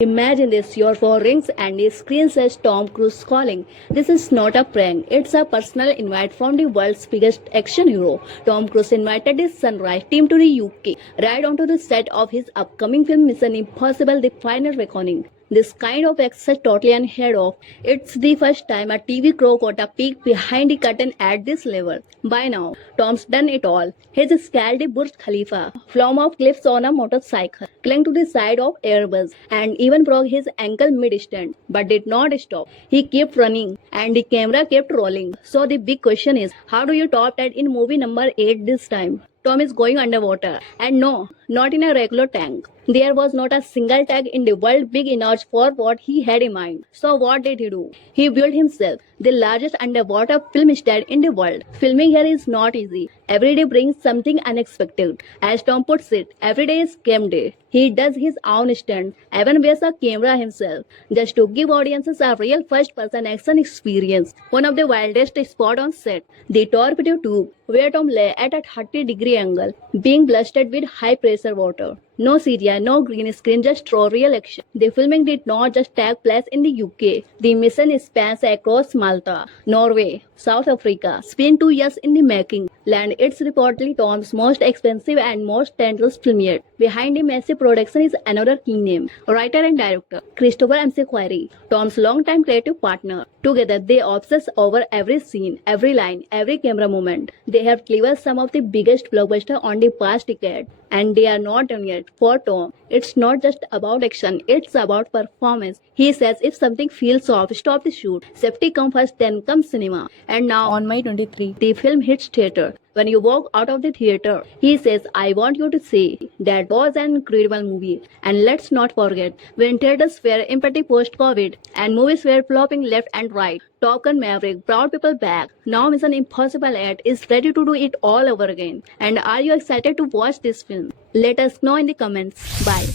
Imagine this, your phone rings and the screen says Tom Cruise calling. This is not a prank, it's a personal invite from the world's biggest action hero. Tom Cruise invited his Sunrise team to the UK, right onto the set of his upcoming film Mission Impossible The Final Reckoning. This kind of access totally unheard of. It's the first time a TV crew got a peek behind the curtain at this level. By now, Tom's done it all. He's scaled the Burj Khalifa, flown off cliffs on a motorcycle, clung to the side of Airbus, and even broke his ankle mid-stunt, but did not stop. He kept running, and the camera kept rolling. So the big question is, how do you top that in movie number 8 this time? Tom is going underwater. And no, not in a regular tank. There was not a single tank in the world big enough for what he had in mind. So what did he do? He built himself the largest underwater film set in the world. Filming here is not easy. Every day brings something unexpected. As Tom puts it, every day is game day. He does his own stunt, even wears a camera himself, just to give audiences a real first-person action experience. One of the wildest spots on set, the torpedo tube, where Tom lay at a 30-degree angle, being blasted with high-pressure water. No CGI, no green screen, just raw real action. The filming did not just take place in the UK. The mission spans across Malta, Norway, South Africa, spent 2 years in the making. Land it's reportedly Tom's most expensive and most dangerous film yet. Behind the massive production is another key name, writer and director, Christopher McQuarrie, Tom's longtime creative partner. Together, they obsess over every scene, every line, every camera moment. They have delivered some of the biggest blockbusters on the past decade. And they are not done yet. For Tom, it's not just about action, it's about performance. He says if something feels off, stop the shoot. Safety comes first, then comes cinema. And now, on May 23, the film hits theater. When you walk out of the theater, he says, I want you to say, that was an incredible movie. And let's not forget, when theaters were empty post-COVID and movies were flopping left and right, Top Gun Maverick brought people back. Now Mission Impossible 8 is ready to do it all over again. And are you excited to watch this film? Let us know in the comments. Bye.